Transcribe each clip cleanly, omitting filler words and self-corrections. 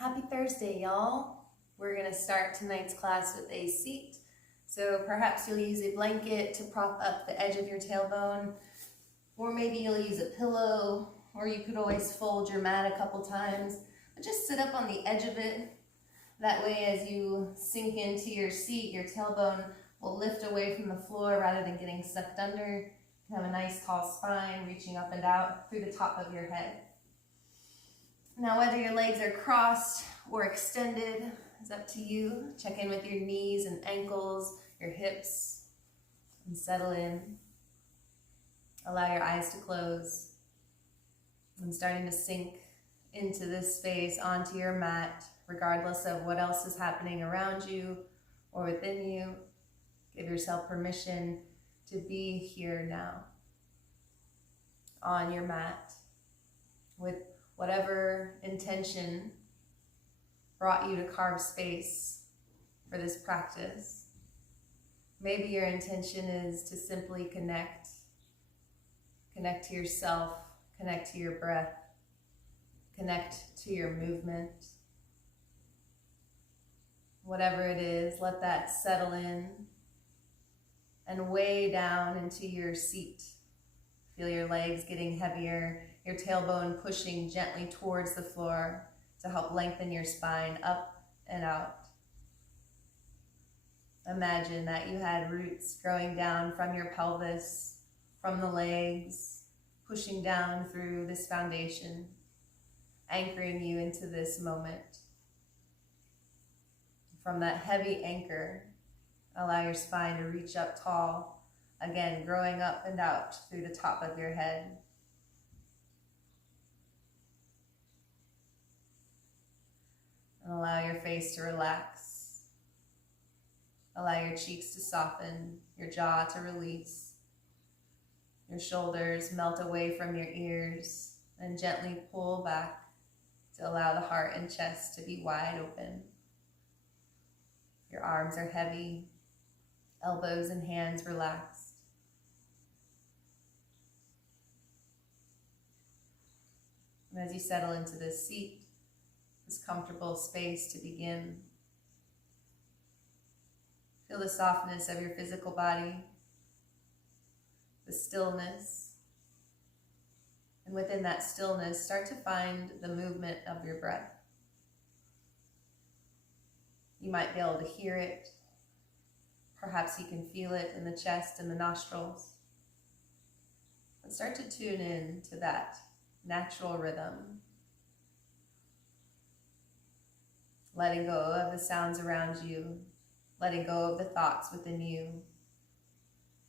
Happy Thursday, y'all. We're gonna start tonight's class with a seat. So perhaps you'll use a blanket to prop up the edge of your tailbone, or maybe you'll use a pillow, or you could always fold your mat a couple times, but just sit up on the edge of it. That way, as you sink into your seat, your tailbone will lift away from the floor rather than getting sucked under. You have a nice tall spine reaching up and out through the top of your head. Now, whether your legs are crossed or extended is up to you. Check in with your knees and ankles, your hips, and settle in. Allow your eyes to close. And starting to sink into this space, onto your mat, regardless of what else is happening around you or within you. Give yourself permission to be here now, on your mat, with whatever intention brought you to carve space for this practice. Maybe your intention is to simply connect to yourself, connect to your breath, connect to your movement. Whatever it is, let that settle in and weigh down into your seat. Feel your legs getting heavier, your tailbone pushing gently towards the floor to help lengthen your spine up and out. Imagine that you had roots growing down from your pelvis, from the legs, pushing down through this foundation, anchoring you into this moment. From that heavy anchor, allow your spine to reach up tall, again, growing up and out through the top of your head. And allow your face to relax. Allow your cheeks to soften, your jaw to release. Your shoulders melt away from your ears and gently pull back to allow the heart and chest to be wide open. Your arms are heavy, elbows and hands relaxed. And as you settle into this seat, this comfortable space to begin, feel the softness of your physical body, the stillness, and within that stillness, start to find the movement of your breath. You might be able to hear it. Perhaps you can feel it in the chest and the nostrils. And start to tune in to that natural rhythm. Letting go of the sounds around you, letting go of the thoughts within you,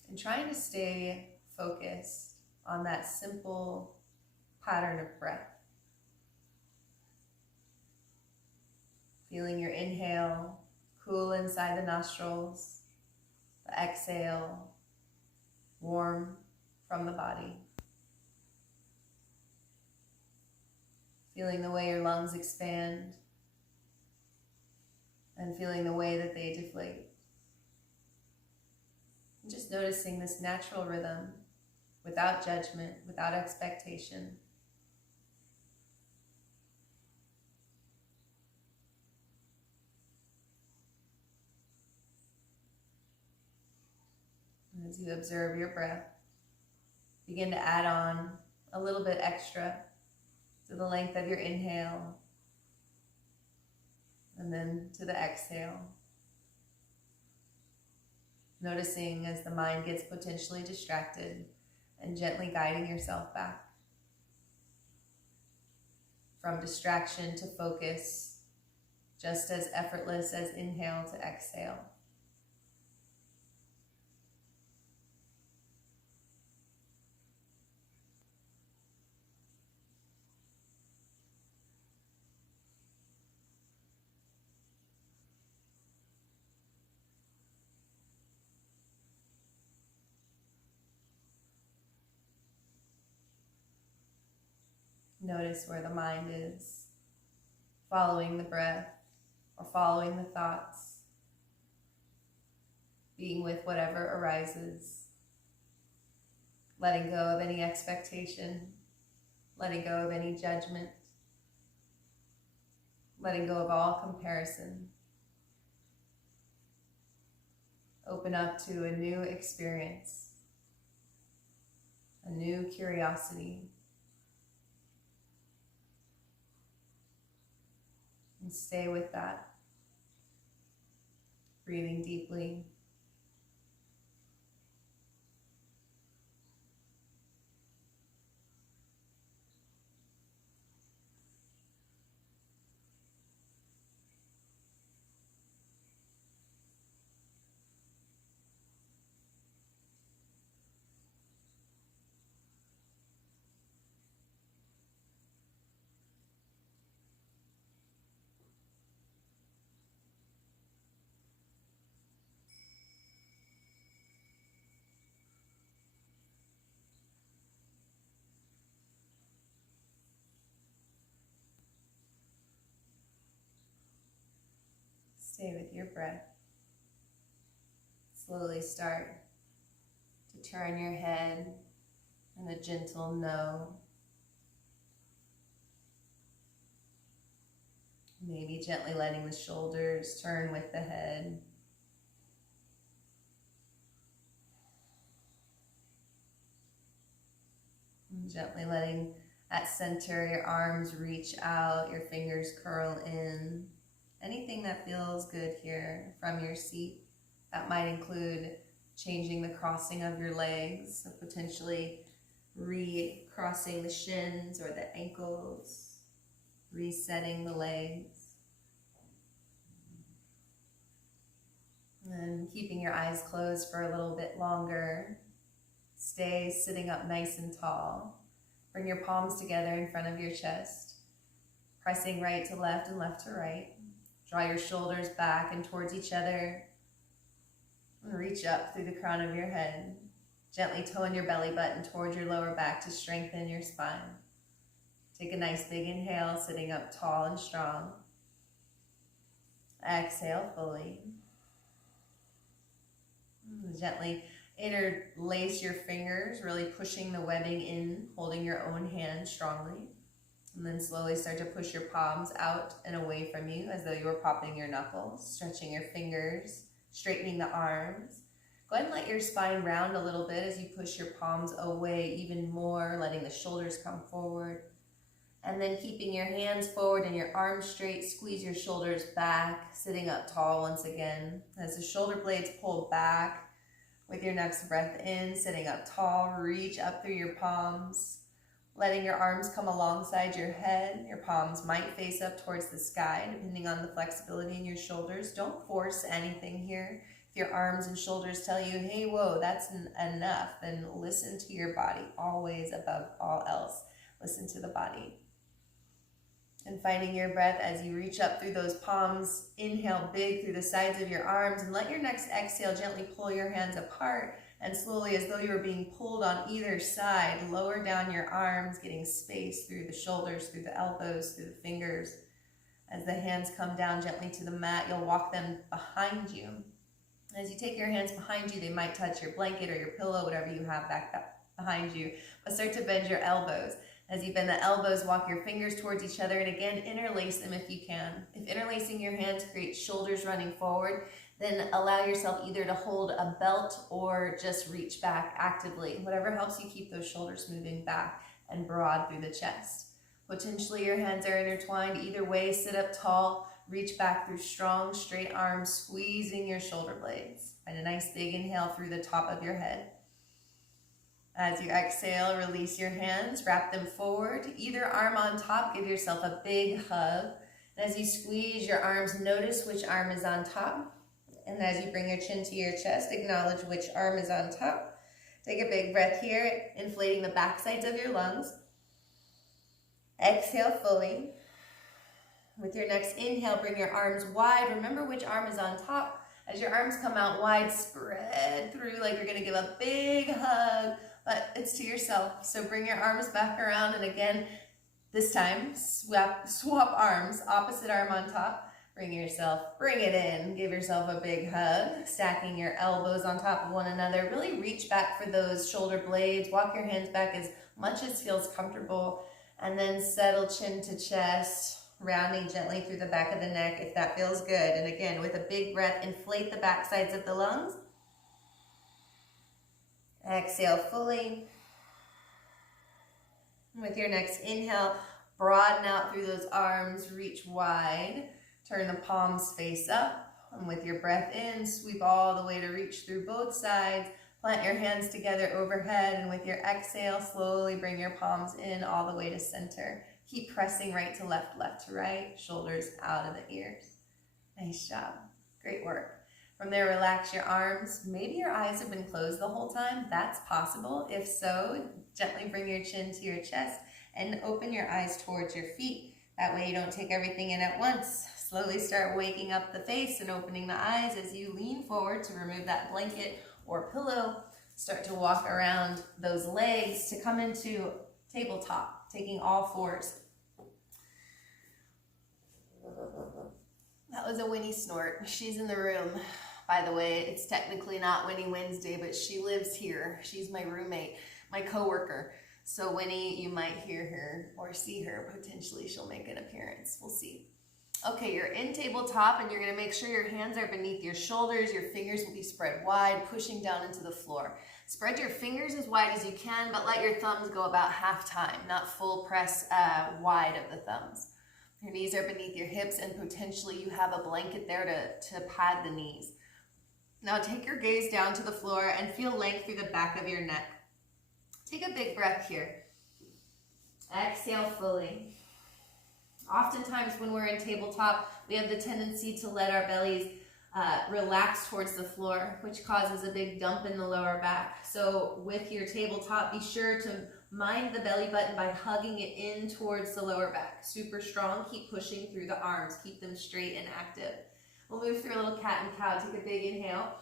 and trying to stay focused on that simple pattern of breath. Feeling your inhale cool inside the nostrils, the exhale warm from the body. Feeling the way your lungs expand and feeling the way that they deflate. And just noticing this natural rhythm without judgment, without expectation. And as you observe your breath, begin to add on a little bit extra to the length of your inhale and then to the exhale. Noticing as the mind gets potentially distracted and gently guiding yourself back. From distraction to focus, just as effortless as inhale to exhale. Notice where the mind is, following the breath or following the thoughts, being with whatever arises, letting go of any expectation, letting go of any judgment, letting go of all comparison. Open up to a new experience, a new curiosity. And stay with that. Breathing deeply. Stay with your breath. Slowly start to turn your head in a gentle no. Maybe gently letting the shoulders turn with the head. And gently letting at center your arms reach out, your fingers curl in. Anything that feels good here from your seat. That might include changing the crossing of your legs, so potentially recrossing the shins or the ankles, resetting the legs. And keeping your eyes closed for a little bit longer. Stay sitting up nice and tall. Bring your palms together in front of your chest, pressing right to left and left to right. Draw your shoulders back and towards each other. And reach up through the crown of your head. Gently towing your belly button towards your lower back to strengthen your spine. Take a nice big inhale, sitting up tall and strong. Exhale fully. Gently interlace your fingers, really pushing the webbing in, holding your own hand strongly. And then slowly start to push your palms out and away from you as though you were popping your knuckles, stretching your fingers, straightening the arms. Go ahead and let your spine round a little bit as you push your palms away even more, letting the shoulders come forward. And then keeping your hands forward and your arms straight, squeeze your shoulders back, sitting up tall once again. As the shoulder blades pull back with your next breath in, sitting up tall, reach up through your palms. Letting your arms come alongside your head. Your palms might face up towards the sky, depending on the flexibility in your shoulders. Don't force anything here. If your arms and shoulders tell you, hey, whoa, that's enough, then listen to your body, always above all else. Listen to the body. And finding your breath as you reach up through those palms. Inhale big through the sides of your arms, and let your next exhale gently pull your hands apart. And slowly, as though you were being pulled on either side, lower down your arms, getting space through the shoulders, through the elbows, through the fingers. As the hands come down gently to the mat, you'll walk them behind you. As you take your hands behind you, they might touch your blanket or your pillow, whatever you have back behind you. But start to bend your elbows. As you bend the elbows, walk your fingers towards each other, and again, interlace them if you can. If interlacing your hands creates shoulders running forward, then allow yourself either to hold a belt or just reach back actively. Whatever helps you keep those shoulders moving back and broad through the chest. Potentially your hands are intertwined. Either way, sit up tall, reach back through strong, straight arms, squeezing your shoulder blades. Find a nice big inhale through the top of your head. As you exhale, release your hands, wrap them forward. Either arm on top, give yourself a big hug. And as you squeeze your arms, notice which arm is on top. And as you bring your chin to your chest, acknowledge which arm is on top. Take a big breath here, inflating the back sides of your lungs. Exhale fully. With your next inhale, bring your arms wide. Remember which arm is on top. As your arms come out wide, spread through like you're going to give a big hug, but it's to yourself. So bring your arms back around, and again, this time, swap arms, opposite arm on top. Bring it in, give yourself a big hug, stacking your elbows on top of one another. Really reach back for those shoulder blades. Walk your hands back as much as feels comfortable, and then settle chin to chest. rounding gently through the back of the neck if that feels good. And again, with a big breath, inflate the back sides of the lungs. Exhale fully. With your next inhale, broaden out through those arms, reach wide. Turn the palms face up. And with your breath in, sweep all the way to reach through both sides. Plant your hands together overhead, and with your exhale, slowly bring your palms in all the way to center. Keep pressing right to left, left to right, shoulders out of the ears. Nice job. Great work. From there, relax your arms. Maybe your eyes have been closed the whole time. That's possible. If so, gently bring your chin to your chest and open your eyes towards your feet. That way you don't take everything in at once. Slowly start waking up the face and opening the eyes as you lean forward to remove that blanket or pillow. Start to walk around those legs to come into tabletop, taking all fours. That was a Winnie snort. She's in the room. By the way, it's technically not Winnie Wednesday, but she lives here. She's my roommate, my coworker. So Winnie, you might hear her or see her. Potentially she'll make an appearance. We'll see. Okay, you're in tabletop, and you're gonna make sure your hands are beneath your shoulders. Your fingers will be spread wide, pushing down into the floor. Spread your fingers as wide as you can, but let your thumbs go about half time, not full press wide of the thumbs. Your knees are beneath your hips, and potentially you have a blanket there to pad the knees. Now take your gaze down to the floor and feel length through the back of your neck. Take a big breath here. Exhale fully. Oftentimes when we're in tabletop, we have the tendency to let our bellies relax towards the floor, which causes a big dump in the lower back. So with your tabletop, be sure to mind the belly button by hugging it in towards the lower back. Super strong. Keep pushing through the arms. Keep them straight and active. We'll move through a little cat and cow. Take a big inhale.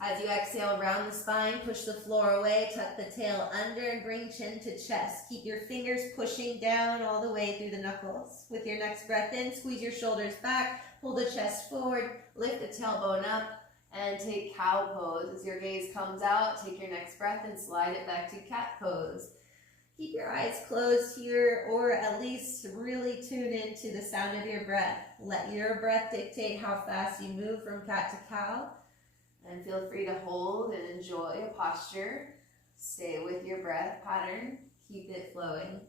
As you exhale, round the spine, push the floor away, tuck the tail under, and bring chin to chest. Keep your fingers pushing down all the way through the knuckles. With your next breath in, squeeze your shoulders back, pull the chest forward, lift the tailbone up, and take cow pose. As your gaze comes out, take your next breath and slide it back to cat pose. Keep your eyes closed here, or at least really tune into the sound of your breath. Let your breath dictate how fast you move from cat to cow. And feel free to hold and enjoy a posture. Stay with your breath pattern. Keep it flowing.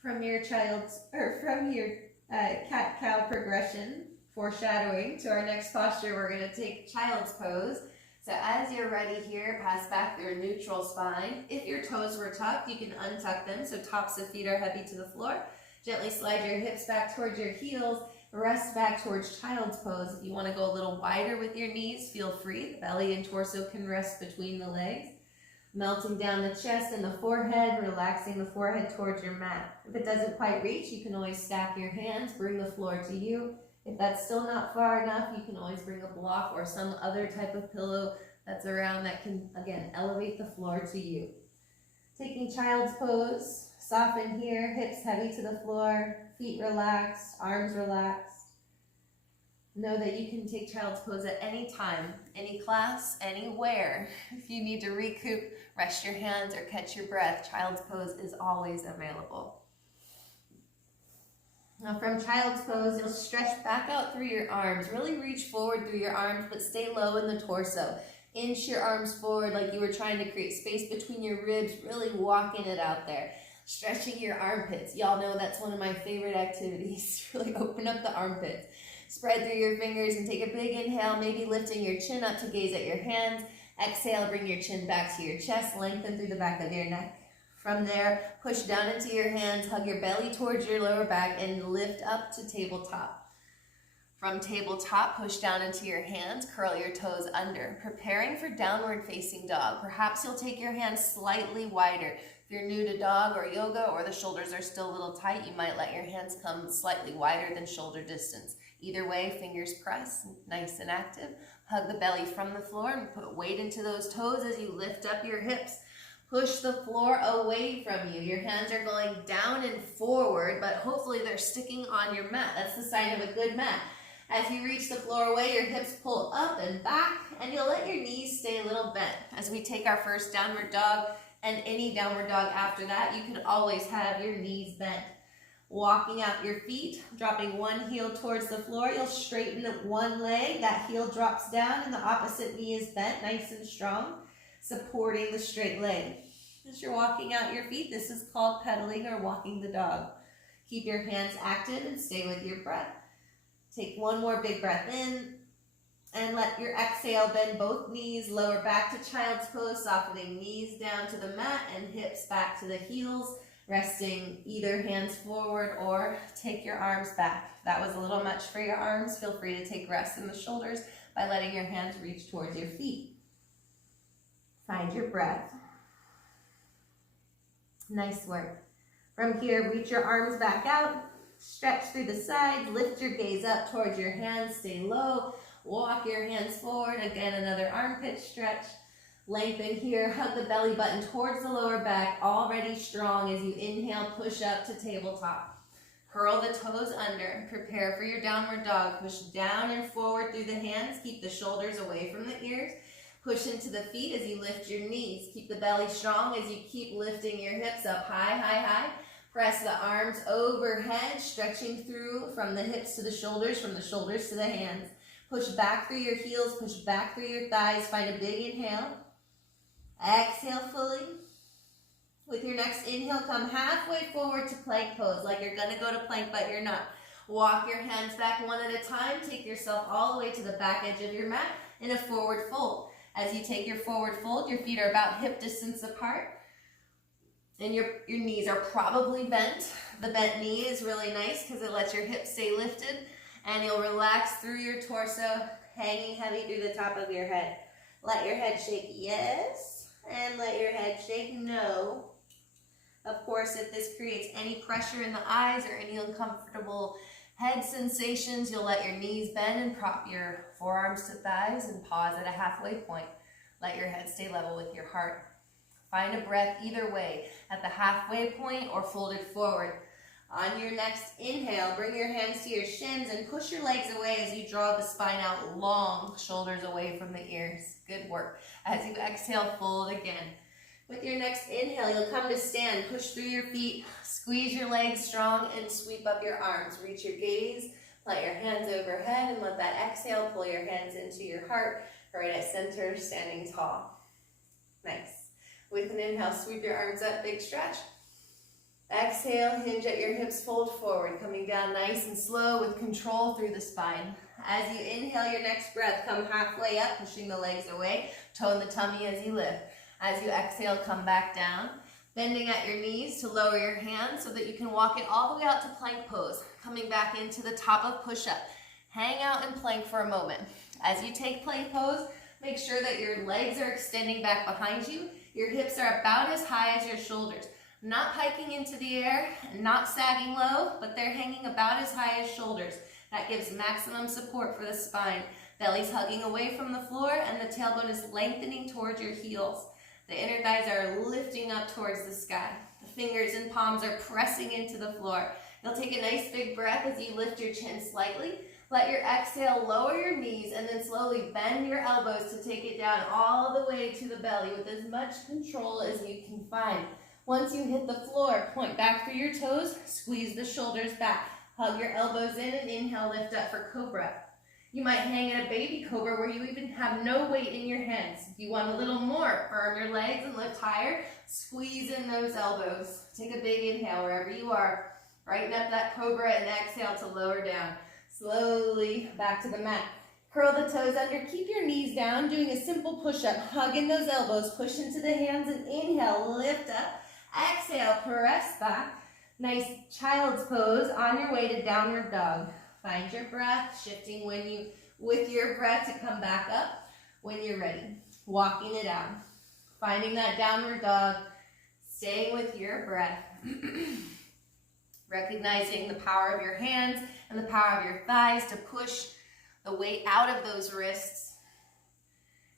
From your cat-cow progression, foreshadowing to our next posture, we're going to take child's pose. So as you're ready here, pass back your neutral spine. If your toes were tucked, you can untuck them so tops of feet are heavy to the floor. Gently slide your hips back towards your heels. Rest back towards child's pose. If you want to go a little wider with your knees, feel free. The belly and torso can rest between the legs. Melting down the chest and the forehead, relaxing the forehead towards your mat. If it doesn't quite reach, you can always stack your hands, bring the floor to you. If that's still not far enough, you can always bring a block or some other type of pillow that's around that can, again, elevate the floor to you. Taking child's pose, soften here, hips heavy to the floor, feet relaxed, arms relaxed. Know that you can take child's pose at any time, any class, anywhere. If you need to recoup, rest your hands, or catch your breath, child's pose is always available. Now from child's pose, you'll stretch back out through your arms. Really reach forward through your arms, but stay low in the torso. Inch your arms forward like you were trying to create space between your ribs, really walking it out there. Stretching your armpits. Y'all know that's one of my favorite activities. Really open up the armpits. Spread through your fingers and take a big inhale, maybe lifting your chin up to gaze at your hands. Exhale, bring your chin back to your chest, lengthen through the back of your neck. From there, push down into your hands, hug your belly towards your lower back, and lift up to tabletop. From tabletop, push down into your hands, curl your toes under. Preparing for downward facing dog. Perhaps you'll take your hands slightly wider. If you're new to dog or yoga, or the shoulders are still a little tight, you might let your hands come slightly wider than shoulder distance. Either way, fingers press, nice and active. Hug the belly from the floor and put weight into those toes as you lift up your hips. Push the floor away from you. Your hands are going down and forward, but hopefully they're sticking on your mat. That's the sign of a good mat. As you reach the floor away, your hips pull up and back, and you'll let your knees stay a little bent. As we take our first downward dog and any downward dog after that, you can always have your knees bent. Walking out your feet, dropping one heel towards the floor. You'll straighten one leg. That heel drops down and the opposite knee is bent, nice and strong, supporting the straight leg. As you're walking out your feet, this is called pedaling or walking the dog. Keep your hands active and stay with your breath. Take one more big breath in and let your exhale bend both knees, lower back to child's pose, softening knees down to the mat and hips back to the heels, resting either hands forward or take your arms back. If that was a little much for your arms, feel free to take rest in the shoulders by letting your hands reach towards your feet. Find your breath. Nice work. From here, reach your arms back out, stretch through the sides, lift your gaze up towards your hands, stay low, walk your hands forward. Again, another armpit stretch. Lengthen here, hug the belly button towards the lower back, already strong as you inhale, push up to tabletop. Curl the toes under, prepare for your downward dog. Push down and forward through the hands, keep the shoulders away from the ears. Push into the feet as you lift your knees. Keep the belly strong as you keep lifting your hips up high, high, high. Press the arms overhead, stretching through from the hips to the shoulders, from the shoulders to the hands. Push back through your heels, push back through your thighs. Find a big inhale. Exhale fully. With your next inhale, come halfway forward to plank pose, like you're gonna go to plank, but you're not. Walk your hands back one at a time. Take yourself all the way to the back edge of your mat in a forward fold. As you take your forward fold, your feet are about hip distance apart. And your knees are probably bent. The bent knee is really nice because it lets your hips stay lifted. And you'll relax through your torso, hanging heavy through the top of your head. Let your head shake yes, and let your head shake no. Of course, if this creates any pressure in the eyes or any uncomfortable head sensations, you'll let your knees bend and prop your forearms to thighs and pause at a halfway point. Let your head stay level with your heart. Find a breath either way, at the halfway point or folded forward. On your next inhale, bring your hands to your shins and push your legs away as you draw the spine out long, shoulders away from the ears. Good work. As you exhale, fold again. With your next inhale, you'll come to stand, push through your feet, squeeze your legs strong, and sweep up your arms. Reach your gaze, let your hands overhead, and let that exhale pull your hands into your heart, right at center, standing tall. Nice. With an inhale, sweep your arms up, big stretch. Exhale, hinge at your hips, fold forward, coming down nice and slow with control through the spine. As you inhale your next breath, come halfway up, pushing the legs away, tone the tummy as you lift. As you exhale, come back down, bending at your knees to lower your hands so that you can walk it all the way out to plank pose, coming back into the top of push-up. Hang out in plank for a moment. As you take plank pose, make sure that your legs are extending back behind you. Your hips are about as high as your shoulders. Not hiking into the air, not sagging low, but they're hanging about as high as shoulders. That gives maximum support for the spine. Belly's hugging away from the floor and the tailbone is lengthening towards your heels. The inner thighs are lifting up towards the sky. The fingers and palms are pressing into the floor. You'll take a nice big breath as you lift your chin slightly. Let your exhale lower your knees and then slowly bend your elbows to take it down all the way to the belly with as much control as you can find. Once you hit the floor, point back through your toes, squeeze the shoulders back. Hug your elbows in and inhale, lift up for cobra. You might hang in a baby cobra where you even have no weight in your hands. If you want a little more, firm your legs and lift higher. Squeeze in those elbows. Take a big inhale wherever you are. Brighten up that cobra and exhale to lower down. Slowly back to the mat. Curl the toes under, keep your knees down, doing a simple push-up. Hug in those elbows, push into the hands and inhale, lift up. Exhale, press back. Nice child's pose on your way to downward dog. Find your breath, shifting with your breath to come back up when you're ready. Walking it out. Finding that downward dog, staying with your breath. Recognizing the power of your hands and the power of your thighs to push the weight out of those wrists.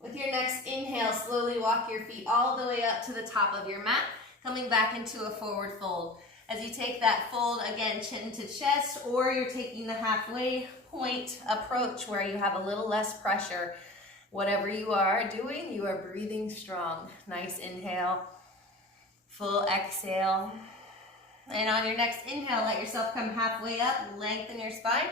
With your next inhale, slowly walk your feet all the way up to the top of your mat, coming back into a forward fold. As you take that fold, again, chin to chest, or you're taking the halfway point approach where you have a little less pressure. Whatever you are doing, you are breathing strong. Nice inhale, full exhale. And on your next inhale, let yourself come halfway up, lengthen your spine.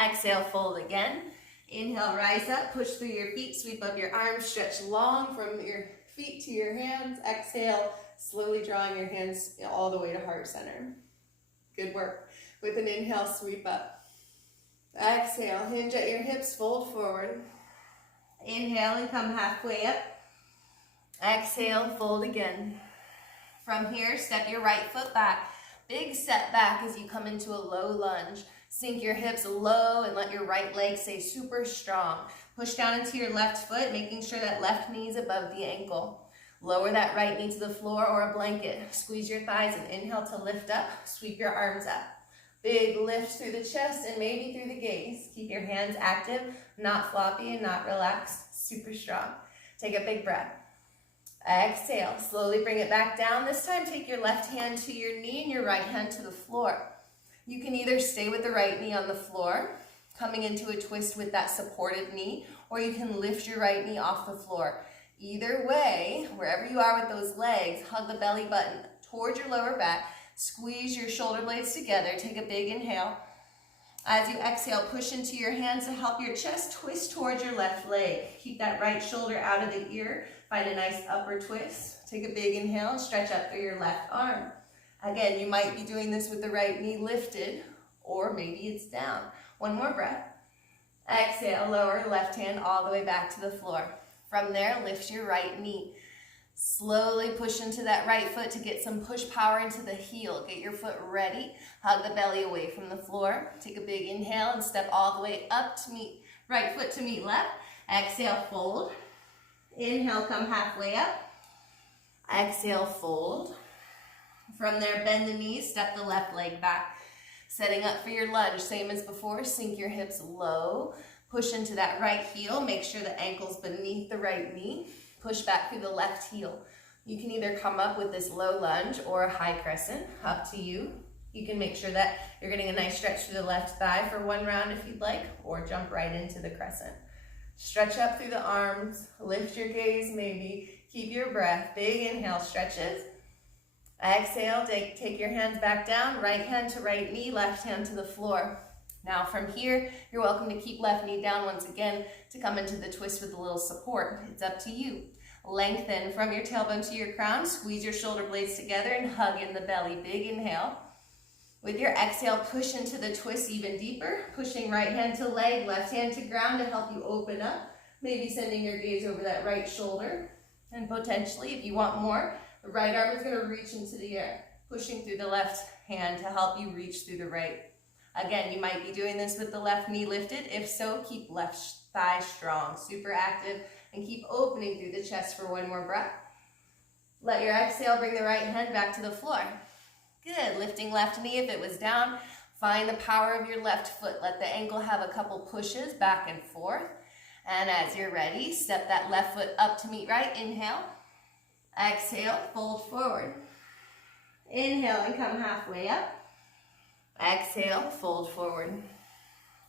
Exhale, fold again. Inhale, rise up, push through your feet, sweep up your arms, stretch long from your feet to your hands. Exhale, slowly drawing your hands all the way to heart center. Good work. With an inhale, sweep up. Exhale, hinge at your hips, fold forward. Inhale and come halfway up. Exhale, fold again. From here, step your right foot back. Big step back as you come into a low lunge. Sink your hips low and let your right leg stay super strong. Push down into your left foot, making sure that left knee is above the ankle. Lower that right knee to the floor or a blanket. Squeeze your thighs and inhale to lift up. Sweep your arms up. Big lift through the chest and maybe through the gaze. Keep your hands active, not floppy and not relaxed. Super strong. Take a big breath. Exhale, slowly bring it back down. This time take your left hand to your knee and your right hand to the floor. You can either stay with the right knee on the floor, coming into a twist with that supported knee, or you can lift your right knee off the floor. Either way, wherever you are with those legs, hug the belly button towards your lower back, squeeze your shoulder blades together, take a big inhale. As you exhale, push into your hands to help your chest twist towards your left leg. Keep that right shoulder out of the ear. Find a nice upward twist. Take a big inhale, stretch up through your left arm. Again, you might be doing this with the right knee lifted, or maybe it's down. One more breath. Exhale, lower left hand all the way back to the floor. From there, lift your right knee. Slowly push into that right foot to get some push power into the heel. Get your foot ready. Hug the belly away from the floor. Take a big inhale and step all the way up to meet right foot to meet left. Exhale, fold. Inhale, come halfway up. Exhale, fold. From there, bend the knees, step the left leg back. Setting up for your lunge, same as before, sink your hips low. Push into that right heel. Make sure the ankle's beneath the right knee. Push back through the left heel. You can either come up with this low lunge or a high crescent, up to you. You can make sure that you're getting a nice stretch through the left thigh for one round if you'd like, or jump right into the crescent. Stretch up through the arms, lift your gaze maybe, keep your breath, big inhale stretches. Exhale, take your hands back down, right hand to right knee, left hand to the floor. Now from here, you're welcome to keep left knee down once again to come into the twist with a little support. It's up to you. Lengthen from your tailbone to your crown, squeeze your shoulder blades together and hug in the belly, big inhale. With your exhale, push into the twist even deeper, pushing right hand to leg, left hand to ground to help you open up. Maybe sending your gaze over that right shoulder. And potentially, if you want more, the right arm is going to reach into the air, pushing through the left hand to help you reach through the right. Again, you might be doing this with the left knee lifted. If so, keep left thigh strong, super active, and keep opening through the chest for one more breath. Let your exhale bring the right hand back to the floor. Good, lifting left knee if it was down. Find the power of your left foot. Let the ankle have a couple pushes back and forth. And as you're ready, step that left foot up to meet right. Inhale. Exhale, fold forward. Inhale and come halfway up. Exhale, fold forward.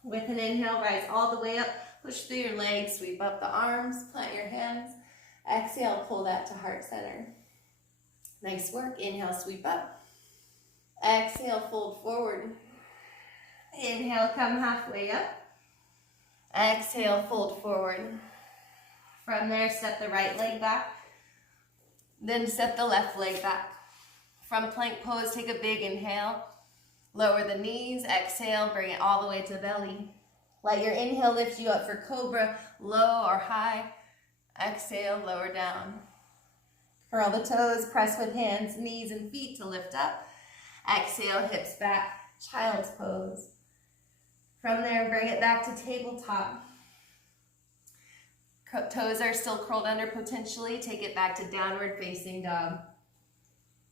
With an inhale, rise all the way up. Push through your legs, sweep up the arms, plant your hands. Exhale, pull that to heart center. Nice work. Inhale, sweep up. Exhale, fold forward. Inhale, come halfway up. Exhale, fold forward. From there, step the right leg back. Then step the left leg back. From plank pose, take a big inhale. Lower the knees. Exhale, bring it all the way to belly. Let your inhale lift you up for cobra, low or high. Exhale, lower down. Curl the toes, press with hands, knees, and feet to lift up. Exhale, hips back, child's pose. From there, bring it back to tabletop. Toes are still curled under potentially. Take it back to downward facing dog.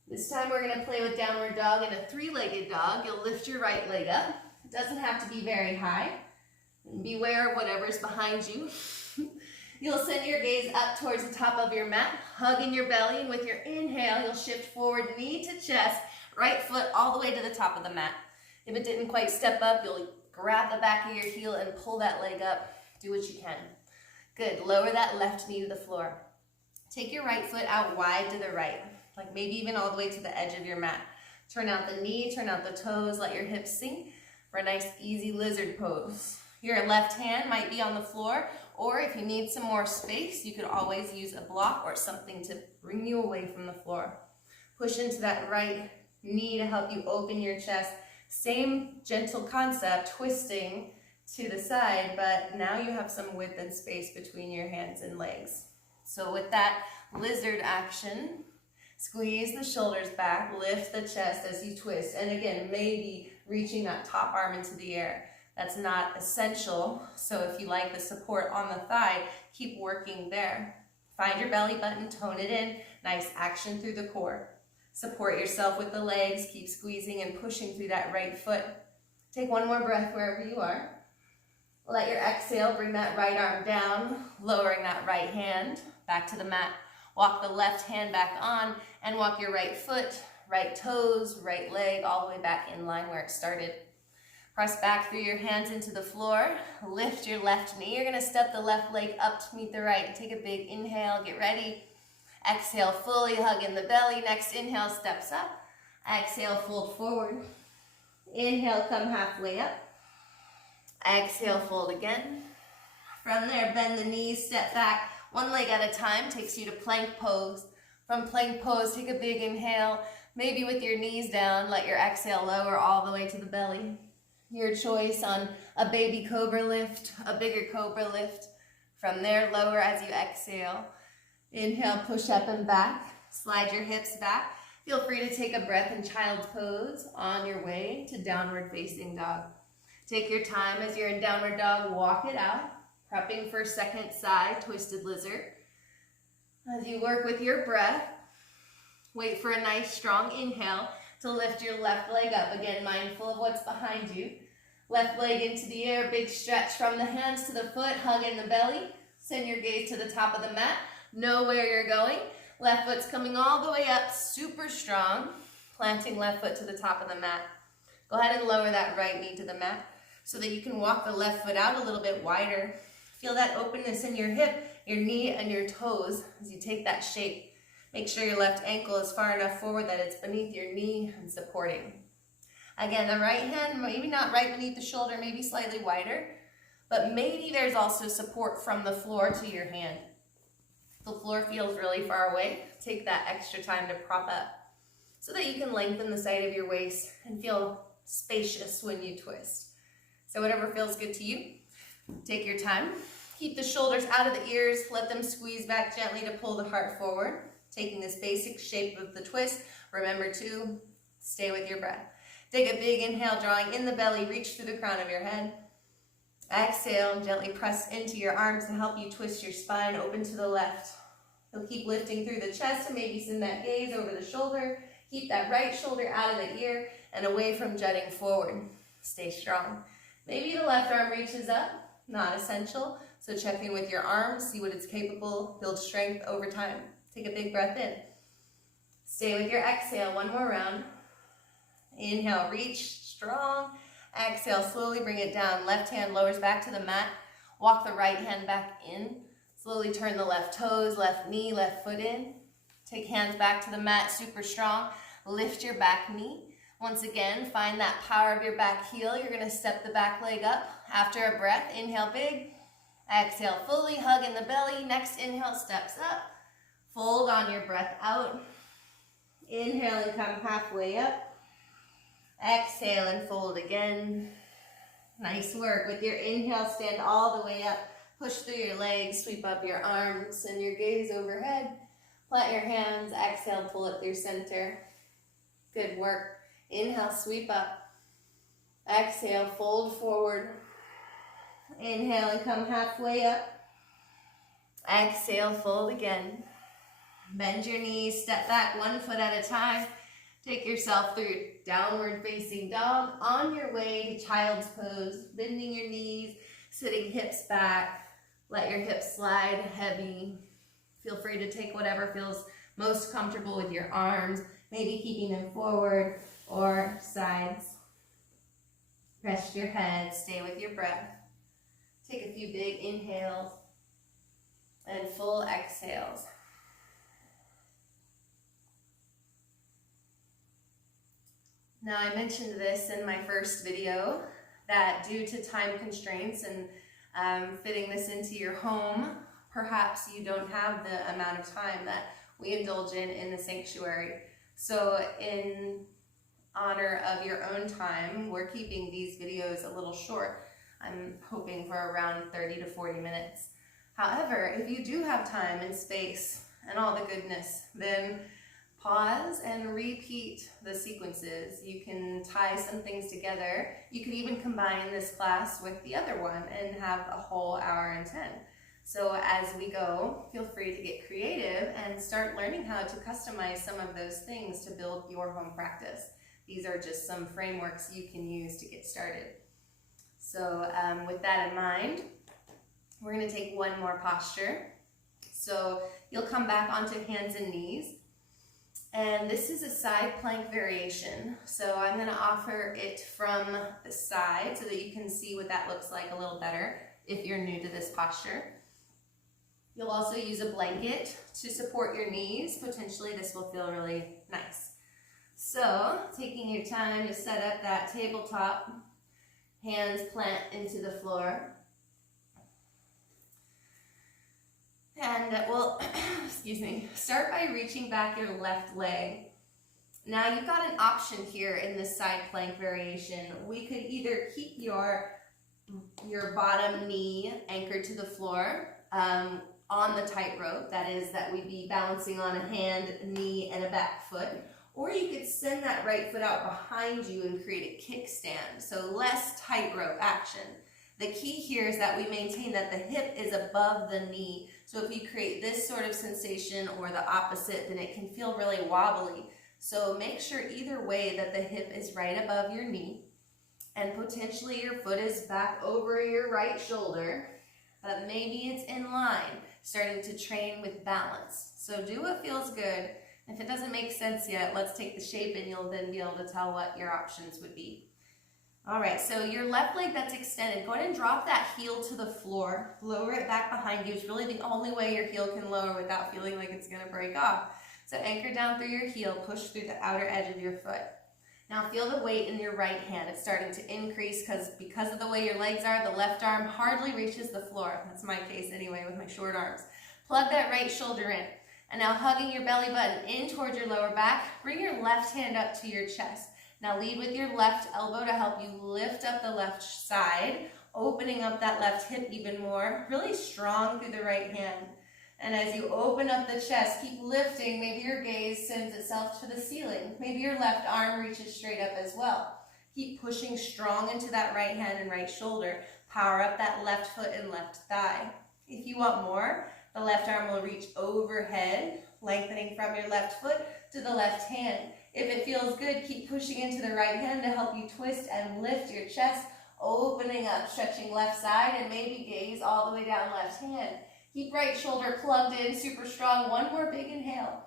This time we're going to play with downward dog in a three-legged dog. You'll lift your right leg up. It doesn't have to be very high. Beware of whatever's behind you. You'll send your gaze up towards the top of your mat, hug in your belly, and with your inhale, you'll shift forward, knee to chest, right foot all the way to the top of the mat. If it didn't quite step up, you'll grab the back of your heel and pull that leg up. Do what you can. Good. Lower that left knee to the floor. Take your right foot out wide to the right, like maybe even all the way to the edge of your mat. Turn out the knee, turn out the toes, let your hips sink for a nice easy lizard pose. Your left hand might be on the floor, or if you need some more space, you could always use a block or something to bring you away from the floor. Push into that right knee to help you open your chest. Same gentle concept, twisting to the side, but now you have some width and space between your hands and legs. So with that lizard action, squeeze the shoulders back, lift the chest as you twist, and again, maybe reaching that top arm into the air. That's not essential, so if you like the support on the thigh, keep working there. Find your belly button, tone it in, nice action through the core. Support yourself with the legs, keep squeezing and pushing through that right foot. Take one more breath wherever you are. Let your exhale bring that right arm down, lowering that right hand back to the mat. Walk the left hand back on and walk your right foot, right toes, right leg, all the way back in line where it started. Press back through your hands into the floor. Lift your left knee. You're gonna step the left leg up to meet the right. Take a big inhale, get ready. Exhale, fully hug in the belly. Next inhale, steps up. Exhale, fold forward. Inhale, come halfway up. Exhale, fold again. From there, bend the knees, step back. One leg at a time takes you to plank pose. From plank pose, take a big inhale. Maybe with your knees down, let your exhale lower all the way to the belly. Your choice on a baby cobra lift, a bigger cobra lift. From there, lower as you exhale. Inhale, push up and back. Slide your hips back. Feel free to take a breath in child's pose on your way to downward facing dog. Take your time as you're in downward dog, walk it out. Prepping for second side, twisted lizard. As you work with your breath, wait for a nice strong inhale to lift your left leg up. Again, mindful of what's behind you. Left leg into the air, big stretch from the hands to the foot, hug in the belly. Send your gaze to the top of the mat. Know where you're going. Left foot's coming all the way up, super strong. Planting left foot to the top of the mat. Go ahead and lower that right knee to the mat so that you can walk the left foot out a little bit wider. Feel that openness in your hip, your knee, and your toes as you take that shape. Make sure your left ankle is far enough forward that it's beneath your knee and supporting. Again, the right hand, maybe not right beneath the shoulder, maybe slightly wider, but maybe there's also support from the floor to your hand. The floor feels really far away. Take that extra time to prop up so that you can lengthen the side of your waist and feel spacious when you twist. So whatever feels good to you, take your time. Keep the shoulders out of the ears. Let them squeeze back gently to pull the heart forward. Taking this basic shape of the twist, remember to stay with your breath. Take a big inhale, drawing in the belly. Reach through the crown of your head. Exhale and gently press into your arms to help you twist your spine open to the left. You'll keep lifting through the chest and maybe send that gaze over the shoulder. Keep that right shoulder out of the ear and away from jutting forward. Stay strong. Maybe the left arm reaches up, not essential. So check in with your arms, see what it's capable, build strength over time. Take a big breath in. Stay with your exhale, one more round. Inhale, reach, strong. Exhale, slowly bring it down. Left hand lowers back to the mat. Walk the right hand back in. Slowly turn the left toes, left knee, left foot in. Take hands back to the mat, super strong. Lift your back knee. Once again, find that power of your back heel. You're gonna step the back leg up. After a breath, inhale big. Exhale fully, hug in the belly. Next inhale, steps up. Fold on your breath out. Inhale and come halfway up. Exhale and fold again. Nice work. With your inhale, stand all the way up. Push through your legs, sweep up your arms, send your gaze overhead. Plant your hands, exhale, pull it through center. Good work. Inhale, sweep up. Exhale, fold forward. Inhale and come halfway up. Exhale, fold again. Bend your knees, step back one foot at a time. Take yourself through downward facing dog. On your way to child's pose, bending your knees, sitting hips back. Let your hips slide heavy. Feel free to take whatever feels most comfortable with your arms, maybe keeping them forward or sides. Rest your head, stay with your breath. Take a few big inhales and full exhales. Now, I mentioned this in my first video that due to time constraints and fitting this into your home, perhaps you don't have the amount of time that we indulge in the sanctuary. So in honor of your own time, we're keeping these videos a little short. I'm hoping for around 30 to 40 minutes. However, if you do have time and space and all the goodness, then pause and repeat the sequences. You can tie some things together. You could even combine this class with the other one and have a whole hour and 10. So as we go, feel free to get creative and start learning how to customize some of those things to build your home practice. These are just some frameworks you can use to get started. So with that in mind, we're going to take one more posture. So you'll come back onto hands and knees. And this is a side plank variation. So I'm going to offer it from the side so that you can see what that looks like a little better if you're new to this posture. You'll also use a blanket to support your knees. Potentially this will feel really nice. So taking your time to set up that tabletop, hands plant into the floor. And we'll, excuse me, start by reaching back your left leg. Now you've got an option here in this side plank variation. We could either keep your bottom knee anchored to the floor on the tightrope, that is that we'd be balancing on a hand, knee, and a back foot. Or you could send that right foot out behind you and create a kickstand, so less tightrope action. The key here is that we maintain that the hip is above the knee. So if you create this sort of sensation or the opposite, then it can feel really wobbly. So make sure either way that the hip is right above your knee and potentially your foot is back over your right shoulder, but maybe it's in line, starting to train with balance. So do what feels good. If it doesn't make sense yet, let's take the shape and you'll then be able to tell what your options would be. All right, so your left leg that's extended, go ahead and drop that heel to the floor. Lower it back behind you. It's really the only way your heel can lower without feeling like it's going to break off. So anchor down through your heel, push through the outer edge of your foot. Now feel the weight in your right hand. It's starting to increase because of the way your legs are, the left arm hardly reaches the floor. That's my case anyway with my short arms. Plug that right shoulder in. And now hugging your belly button in towards your lower back, bring your left hand up to your chest. Now lead with your left elbow to help you lift up the left side, opening up that left hip even more, really strong through the right hand. And as you open up the chest, keep lifting. Maybe your gaze sends itself to the ceiling. Maybe your left arm reaches straight up as well. Keep pushing strong into that right hand and right shoulder. Power up that left foot and left thigh. If you want more, the left arm will reach overhead, lengthening from your left foot to the left hand. If it feels good, keep pushing into the right hand to help you twist and lift your chest, opening up, stretching left side, and maybe gaze all the way down left hand. Keep right shoulder plugged in, super strong. One more big inhale.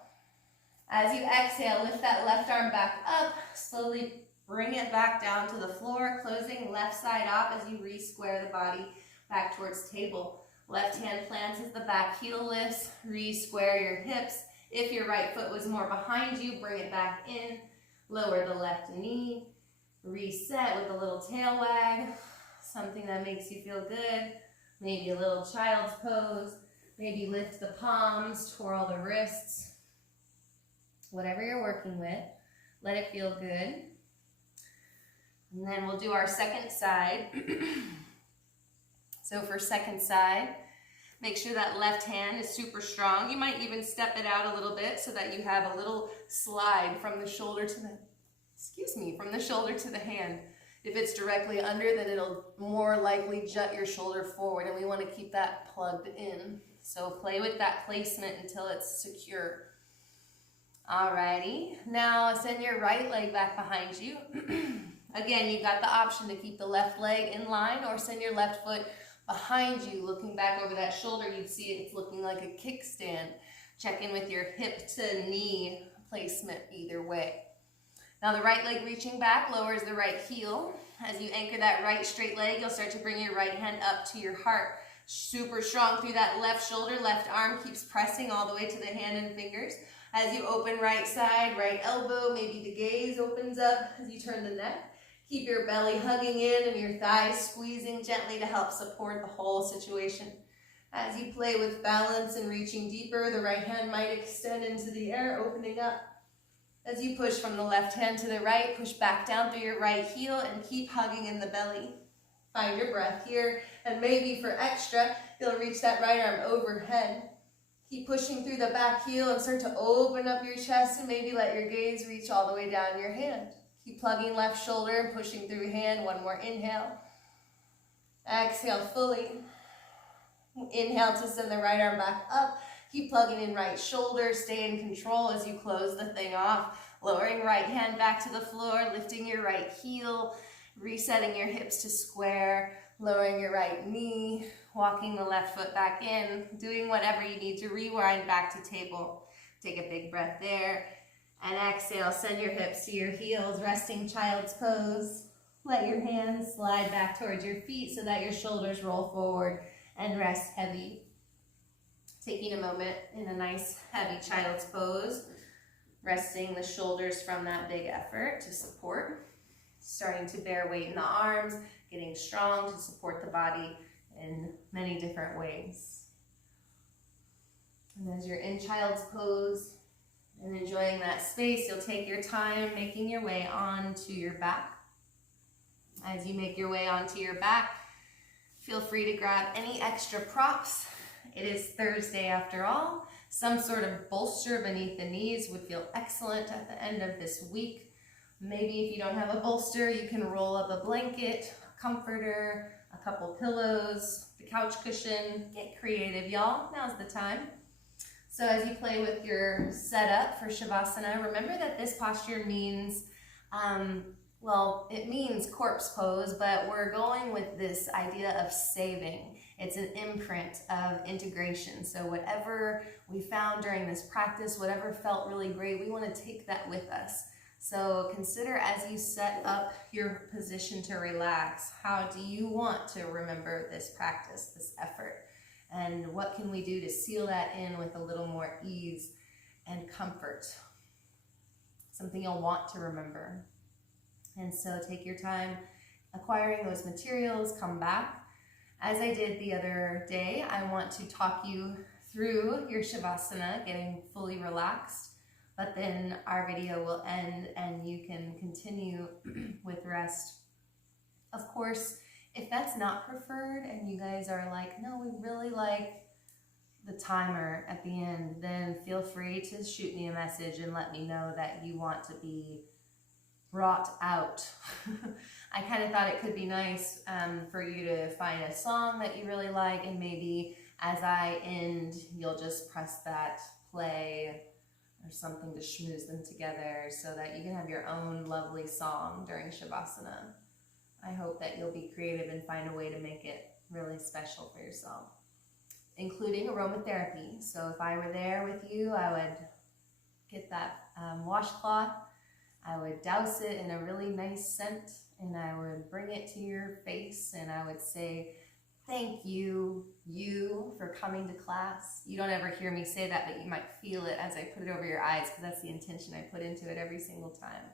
As you exhale, lift that left arm back up. Slowly bring it back down to the floor, closing left side off as you re-square the body back towards table. Left hand plants as the back heel lifts. Re-square your hips. If your right foot was more behind you, bring it back in. Lower the left knee. Reset with a little tail wag. Something that makes you feel good. Maybe a little child's pose. Maybe lift the palms, twirl the wrists. Whatever you're working with, let it feel good. And then we'll do our second side. So for second side, make sure that left hand is super strong. You might even step it out a little bit so that you have a little slide from the shoulder to the hand. If it's directly under, then it'll more likely jut your shoulder forward, and we want to keep that plugged in. So play with that placement until it's secure. Alrighty, now send your right leg back behind you. Again, you've got the option to keep the left leg in line or send your left foot behind you, looking back over that shoulder. You'd see it's looking like a kickstand. Check in with your hip to knee placement either way. Now the right leg reaching back lowers the right heel. As you anchor that right straight leg, you'll start to bring your right hand up to your heart. Super strong through that left shoulder. Left arm keeps pressing all the way to the hand and fingers. As you open right side, right elbow, maybe the gaze opens up as you turn the neck. Keep your belly hugging in and your thighs squeezing gently to help support the whole situation. As you play with balance and reaching deeper, the right hand might extend into the air, opening up. As you push from the left hand to the right, push back down through your right heel and keep hugging in the belly. Find your breath here, and maybe for extra, you'll reach that right arm overhead. Keep pushing through the back heel and start to open up your chest and maybe let your gaze reach all the way down your hand. Keep plugging left shoulder and pushing through hand. One more inhale. Exhale fully. Inhale to send the right arm back up. Keep plugging in right shoulder. Stay in control as you close the thing off. Lowering right hand back to the floor. Lifting your right heel. Resetting your hips to square. Lowering your right knee. Walking the left foot back in. Doing whatever you need to rewind back to table. Take a big breath there. And exhale, send your hips to your heels, resting child's pose. Let your hands slide back towards your feet so that your shoulders roll forward and rest heavy. Taking a moment in a nice heavy child's pose, resting the shoulders from that big effort to support. Starting to bear weight in the arms, getting strong to support the body in many different ways. And as you're in child's pose, and enjoying that space, you'll take your time making your way onto your back. As you make your way onto your back, feel free to grab any extra props. It is Thursday after all. Some sort of bolster beneath the knees would feel excellent at the end of this week. Maybe if you don't have a bolster, you can roll up a blanket, a comforter, a couple pillows, the couch cushion. Get creative, y'all. Now's the time. So as you play with your setup for Shavasana, remember that this posture means, it means corpse pose, but we're going with this idea of saving. It's an imprint of integration. So whatever we found during this practice, whatever felt really great, we want to take that with us. So consider as you set up your position to relax, how do you want to remember this practice, this effort? And what can we do to seal that in with a little more ease and comfort? Something you'll want to remember. And so take your time acquiring those materials, come back. As I did the other day, I want to talk you through your Shavasana, getting fully relaxed, but then our video will end and you can continue with rest. Of course, if that's not preferred and you guys are like, no, we really like the timer at the end, then feel free to shoot me a message and let me know that you want to be brought out. I kind of thought it could be nice for you to find a song that you really like, and maybe as I end, you'll just press that play or something to schmooze them together so that you can have your own lovely song during Shavasana. I hope that you'll be creative and find a way to make it really special for yourself, including aromatherapy. So if I were there with you, I would get that washcloth, I would douse it in a really nice scent, and I would bring it to your face, and I would say, thank you, for coming to class. You don't ever hear me say that, but you might feel it as I put it over your eyes, because that's the intention I put into it every single time.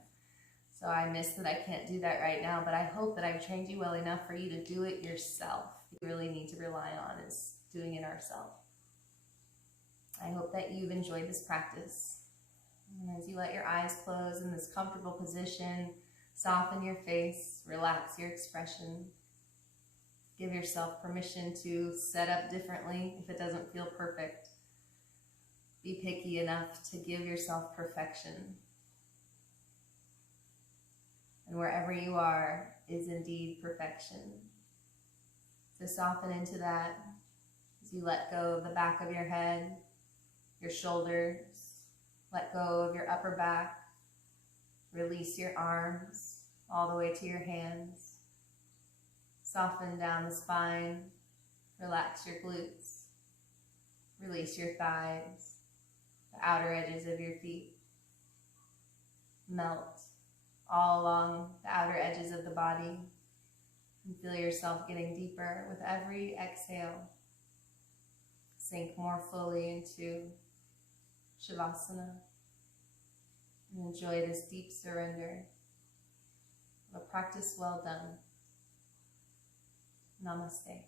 So I miss that I can't do that right now, but I hope that I've trained you well enough for you to do it yourself. You really need to rely on is doing it ourselves. I hope that you've enjoyed this practice. And as you let your eyes close in this comfortable position, soften your face, relax your expression. Give yourself permission to set up differently if it doesn't feel perfect. Be picky enough to give yourself perfection. And wherever you are is indeed perfection. So soften into that as you let go of the back of your head, your shoulders, let go of your upper back, release your arms all the way to your hands. Soften down the spine, relax your glutes, release your thighs, the outer edges of your feet. Melt all along the outer edges of the body and feel yourself getting deeper with every exhale. Sink more fully into Shavasana. and enjoy this deep surrender of a practice well done. Namaste.